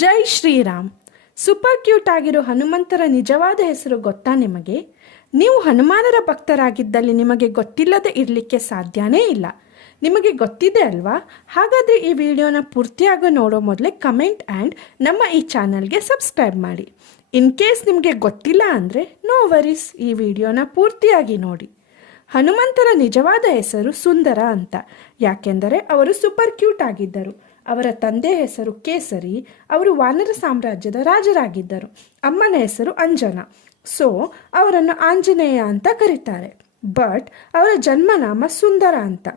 ಜೈ Shriram. Super cute ಆಗಿರೋ ಹನುಮಂತರ ನಿಜವಾದ ಹೆಸರು ಗೊತ್ತಾ ನಿಮಗೆ? ನೀವು ಹನುಮಾನರ ಭಕ್ತರಾಗಿದ್ದಲ್ಲಿ ನಿಮಗೆ ಗೊತ್ತಿಲ್ಲದೆ ಇರಲಿಕ್ಕೆ ಸಾಧ್ಯನೇ ಇಲ್ಲ. ನಿಮಗೆ ಗೊತ್ತಿದೆ ಅಲ್ವಾ? ಹಾಗಾದರೆ ಈ ವಿಡಿಯೋನ ಪೂರ್ತಿಯಾಗಿ ನೋಡೋ ಮೊದಲೇ ಕಮೆಂಟ್ ಆ್ಯಂಡ್ ನಮ್ಮ ಈ ಚಾನಲ್ಗೆ ಸಬ್ಸ್ಕ್ರೈಬ್ ಮಾಡಿ. ಇನ್ ಕೇಸ್ ನಿಮಗೆ ಗೊತ್ತಿಲ್ಲ ಅಂದರೆ ನೋ ವರೀಸ್, ಈ ವಿಡಿಯೋನ ಪೂರ್ತಿಯಾಗಿ ನೋಡಿ. ಹನುಮಂತರ ನಿಜವಾದ ಹೆಸರು ಸುಂದರ ಅಂತ. ಯಾಕೆಂದರೆ ಅವರು ಸೂಪರ್ ಕ್ಯೂಟ್ ಆಗಿದ್ದರು. ಅವರ ತಂದೆ ಹೆಸರು ಕೇಸರಿ, ಅವರು ವಾನರ ಸಾಮ್ರಾಜ್ಯದ ರಾಜರಾಗಿದ್ದರು. ಅಮ್ಮನ ಹೆಸರು ಅಂಜನ. ಸೊ, ಅವರನ್ನು ಆಂಜನೇಯ ಅಂತ ಕರೀತಾರೆ. ಬಟ್, ಅವರ ಜನ್ಮನಾಮ ಸುಂದರ ಅಂತ.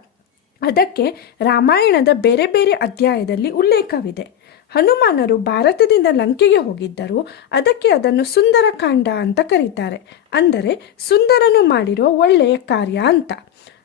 ಅದಕ್ಕೆ ರಾಮಾಯಣದ ಬೇರೆ ಬೇರೆ ಅಧ್ಯಾಯದಲ್ಲಿ ಉಲ್ಲೇಖವಿದೆ. ಹನುಮಾನರು ಭಾರತದಿಂದ ಲಂಕೆಗೆ ಹೋಗಿದ್ದರು ಅದಕ್ಕೆ ಅದನ್ನು ಸುಂದರಕಾಂಡ ಅಂತ ಕರೀತಾರೆ. ಅಂದರೆ ಸುಂದರನು ಮಾಡಿರೋ ಒಳ್ಳೆಯ ಕಾರ್ಯ ಅಂತ.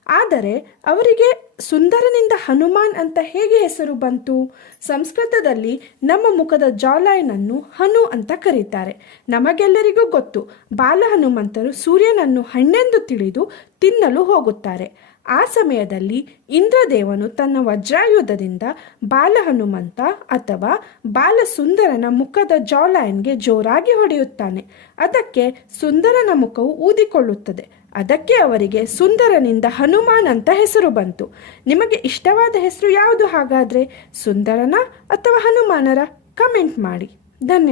ಆದರೆ ಅವರಿಗೆ ಸುಂದರನಿಂದ ಹನುಮಾನ್ ಅಂತ ಹೇಗೆ ಹೆಸರು ಬಂತು? ಸಂಸ್ಕೃತದಲ್ಲಿ ನಮ್ಮ ಮುಖದ ಜಾಲೈನನ್ನು ಹನು ಅಂತ ಕರೀತಾರೆ. ನಮಗೆಲ್ಲರಿಗೂ ಗೊತ್ತು, ಬಾಲ ಹನುಮಂತರು ಸೂರ್ಯನನ್ನು ಹಣ್ಣೆಂದು ತಿಳಿದು ತಿನ್ನಲು ಹೋಗುತ್ತಾರೆ. ಆ ಸಮಯದಲ್ಲಿ ಇಂದ್ರದೇವನು ತನ್ನ ವಜ್ರಾಯುಧದಿಂದ ಬಾಲ ಹನುಮಂತ ಅಥವಾ ಬಾಲ ಸುಂದರನ ಮುಖದ ಜಾಲೈನ್ಗೆ ಜೋರಾಗಿ ಹೊಡೆಯುತ್ತಾನೆ. ಅದಕ್ಕೆ ಸುಂದರನ ಮುಖವು ಊದಿಕೊಳ್ಳುತ್ತದೆ. ಅದಕ್ಕೆ ಅವರಿಗೆ ಸುಂದರನಿಂದ ಹನುಮಾನ್ ಅಂತ ಹೆಸರು ಬಂತು. ನಿಮಗೆ ಇಷ್ಟವಾದ ಹೆಸರು ಯಾವುದು ಹಾಗಾದರೆ ಸುಂದರನ ಅಥವಾ ಹನುಮಾನರ? ಕಮೆಂಟ್ ಮಾಡಿ. ಧನ್ಯವಾದ.